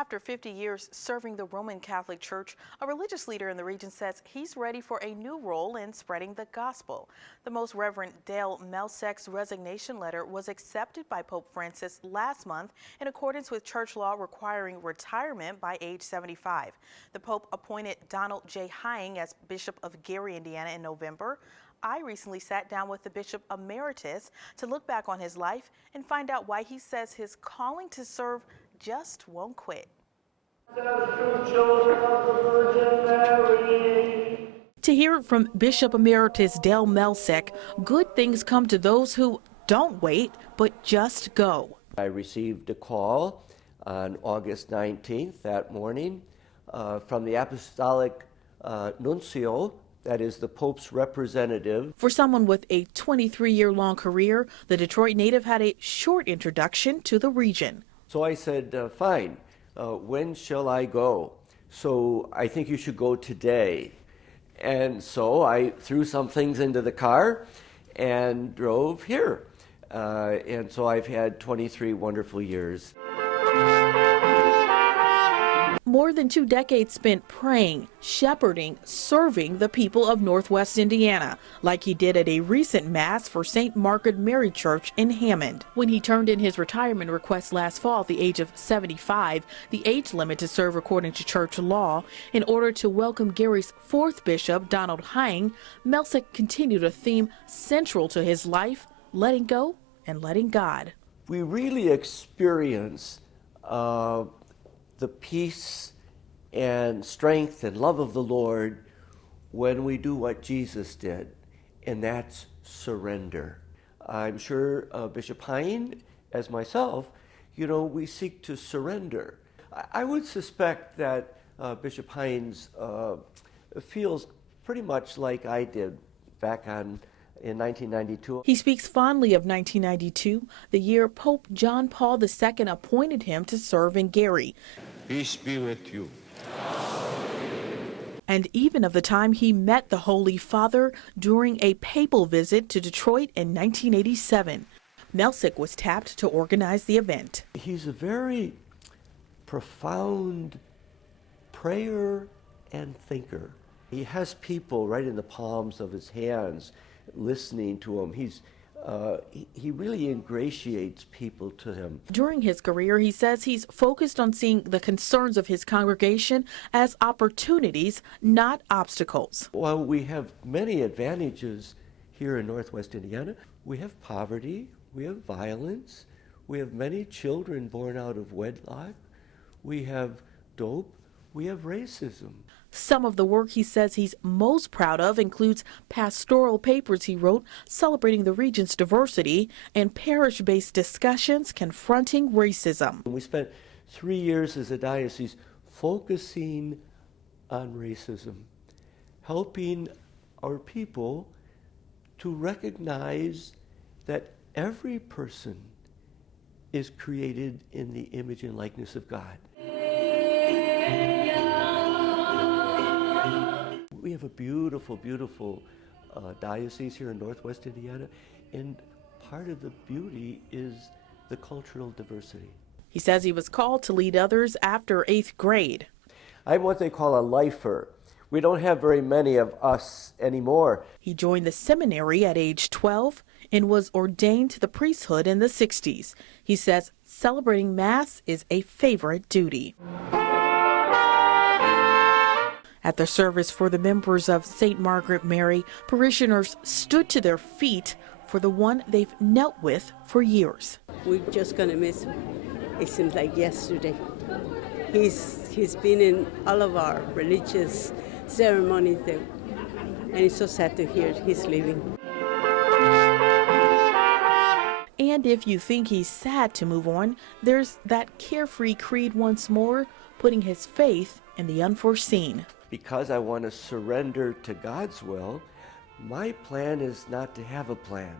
After 50 years serving the Roman Catholic Church, a religious leader in the region says he's ready for a new role in spreading the gospel. The Most Reverend Dale Melczek's resignation letter was accepted by Pope Francis last month in accordance with church law requiring retirement by age 75. The Pope appointed Donald J. Hying as Bishop of Gary, Indiana in November. I recently sat down with the Bishop Emeritus to look back on his life and find out why he says his calling to serve just won't quit. To hear it from Bishop Emeritus Dale Melczek, good things come to those who don't wait, but just go. I received a call on August 19th, that morning, from the Apostolic Nuncio, that is the Pope's representative. For someone with a 23-year-long career, the Detroit native had a short introduction to the region. So I said, fine, when shall I go? So I think you should go today. And so I threw some things into the car and drove here. And so I've had 23 wonderful years. More than 2 decades spent praying, shepherding, serving the people of Northwest Indiana, like he did at a recent Mass for St. Margaret Mary Church in Hammond. When he turned in his retirement request last fall at the age of 75, the age limit to serve according to church law, in order to welcome Gary's 4th bishop, Donald Hying, Melczek continued a theme central to his life: letting go and letting God. We really experience the peace and strength and love of the Lord when we do what Jesus did, and that's surrender. I'm sure Bishop Hying, as myself, we seek to surrender. I would suspect that Bishop Hying feels pretty much like I did back in 1992. He speaks fondly of 1992, the year Pope John Paul II appointed him to serve in Gary. Peace be with you. And even of the time he met the Holy Father during a papal visit to Detroit in 1987. Melczek was tapped to organize the event. He's a very profound prayer and thinker. He has people right in the palms of his hands listening to him. He really ingratiates people to him. During his career, he says he's focused on seeing the concerns of his congregation as opportunities, not obstacles. While we have many advantages here in Northwest Indiana, we have poverty, we have violence, we have many children born out of wedlock, we have dope, we have racism. Some of the work he says he's most proud of includes pastoral papers he wrote celebrating the region's diversity and parish-based discussions confronting racism. We spent 3 years as a diocese focusing on racism, helping our people to recognize that every person is created in the image and likeness of God. We have a beautiful, beautiful diocese here in Northwest Indiana, and part of the beauty is the cultural diversity. He says he was called to lead others after 8th grade. I'm what they call a lifer. We don't have very many of us anymore. He joined the seminary at age 12 and was ordained to the priesthood in the 60s. He says celebrating Mass is a favorite duty. At the service for the members of St. Margaret Mary, parishioners stood to their feet for the one they've knelt with for years. We're just going to miss him. It seems like yesterday. He's been in all of our religious ceremonies there, and it's so sad to hear he's leaving. And if you think he's sad to move on, there's that carefree creed once more, putting his faith in the unforeseen. Because I want to surrender to God's will, my plan is not to have a plan.